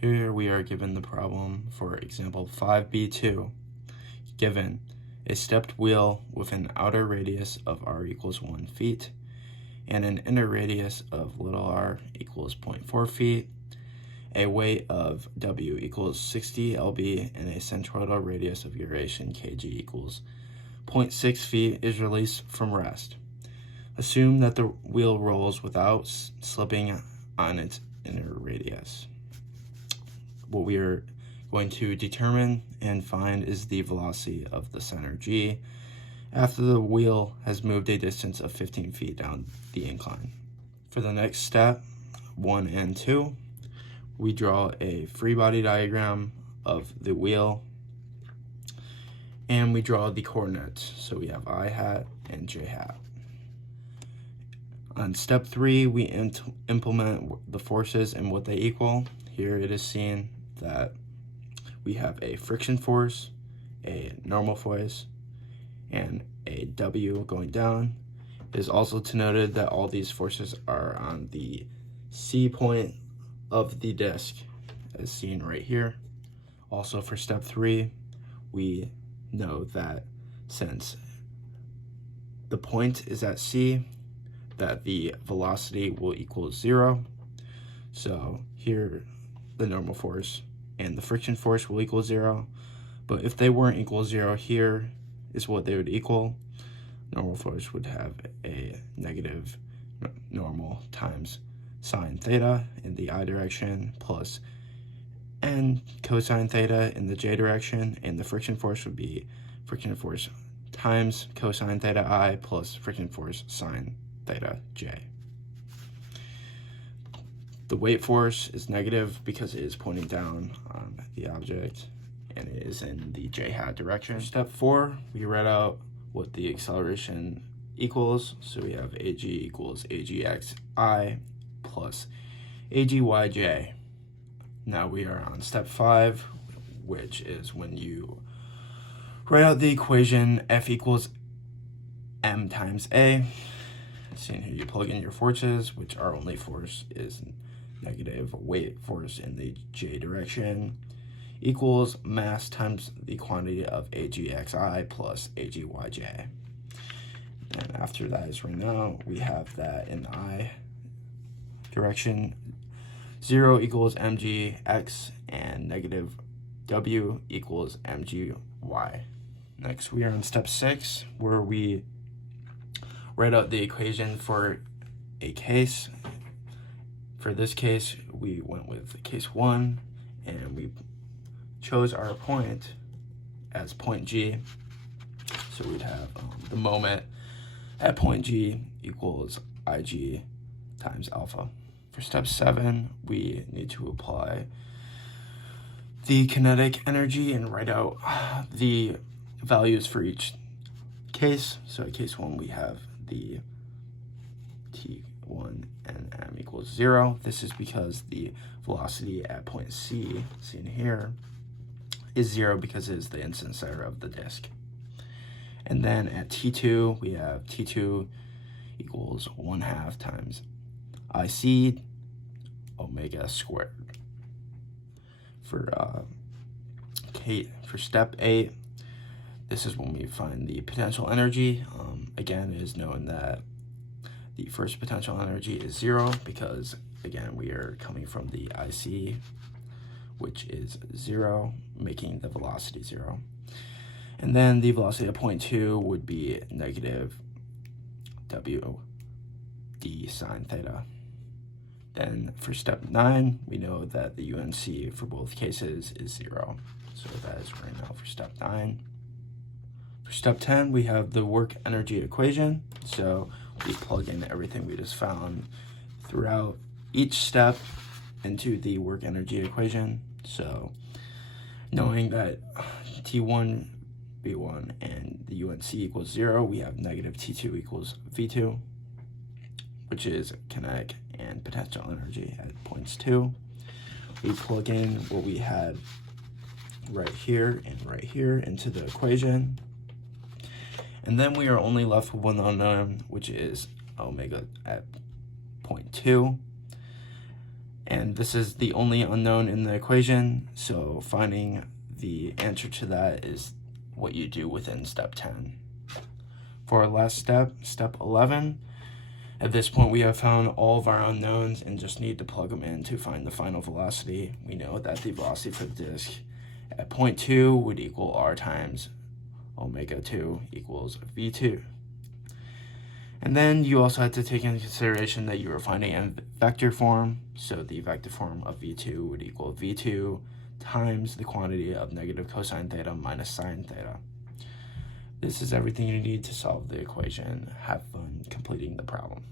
Here we are given the problem for example 5b2, given a stepped wheel with an outer radius of r equals 1 feet and an inner radius of little r equals 0.4 feet, a weight of W equals 60 lb, and a centroidal radius of gyration kg equals 0.6 feet is released from rest. Assume that the wheel rolls without slipping on its inner radius. What we are going to determine and find is the velocity of the center G after the wheel has moved a distance of 15 feet down the incline. For the next step, 1 and 2, we draw a free body diagram of the wheel and we draw the coordinates. So we have I hat and J hat. On step 3, we implement the forces and what they equal. Here it is seen that we have a friction force, a normal force, and a W going down. It is also to noted that all these forces are on the C point of the disc, as seen right here. Also for step 3, we know that since the point is at C, that the velocity will equal 0. So here the normal force and the friction force will equal 0. But if they weren't equal 0, here is what they would equal. Normal force would have a negative normal times sine theta in the I direction plus n cosine theta in the j direction, and the friction force would be friction force times cosine theta I plus friction force sine theta j. The weight force is negative because it is pointing down on the object and it is in the j hat direction. Step 4, we write out what the acceleration equals. So we have ag equals agxi plus agyj. Now we are on step 5, which is when you write out the equation F equals m times a. Seeing here, you plug in your forces, which our only force is negative weight force in the j direction, equals mass times the quantity of agxi plus agyj. And after that is right now, we have that in the I direction, 0 equals mgx and negative w equals mgy. Next, we are on step 6, where we write out the equation for a case. For this case, we went with case 1, and we chose our point as point G. So we'd have the moment at point G equals Ig times alpha. For step 7, we need to apply the kinetic energy and write out the values for each case. So in case 1, we have the T1 and m equals 0. This is because the velocity at point C, seen here, is 0 because it is the incident center of the disk. And then at T2, we have T2 equals 1/2 times IC omega squared. For step 8, this is when we find the potential energy. Again, it is known that the first potential energy is 0 because, again, we are coming from the IC, which is 0, making the velocity 0. And then the velocity at point 2 would be negative w d sine theta. Then for step 9, we know that the UNC for both cases is 0. So that is right now for step 9. For step 10, we have the work energy equation. So we plug in everything we just found throughout each step into the work energy equation. So knowing that T1, B1, and the UNC equals 0, we have negative T2 equals V2, which is kinetic and potential energy at points 2. We plug in what we had right here and right here into the equation. And then we are only left with one unknown, which is omega at point 2. And this is the only unknown in the equation, so finding the answer to that is what you do within step 10. For our last step, step 11, at this point we have found all of our unknowns and just need to plug them in to find the final velocity. We know that the velocity for the disk at point 2 would equal r times omega 2 equals v2. And then you also have to take into consideration that you are finding in vector form, so the vector form of v2 would equal v2 times the quantity of negative cosine theta minus sine theta. This is everything you need to solve the equation. Have fun completing the problem.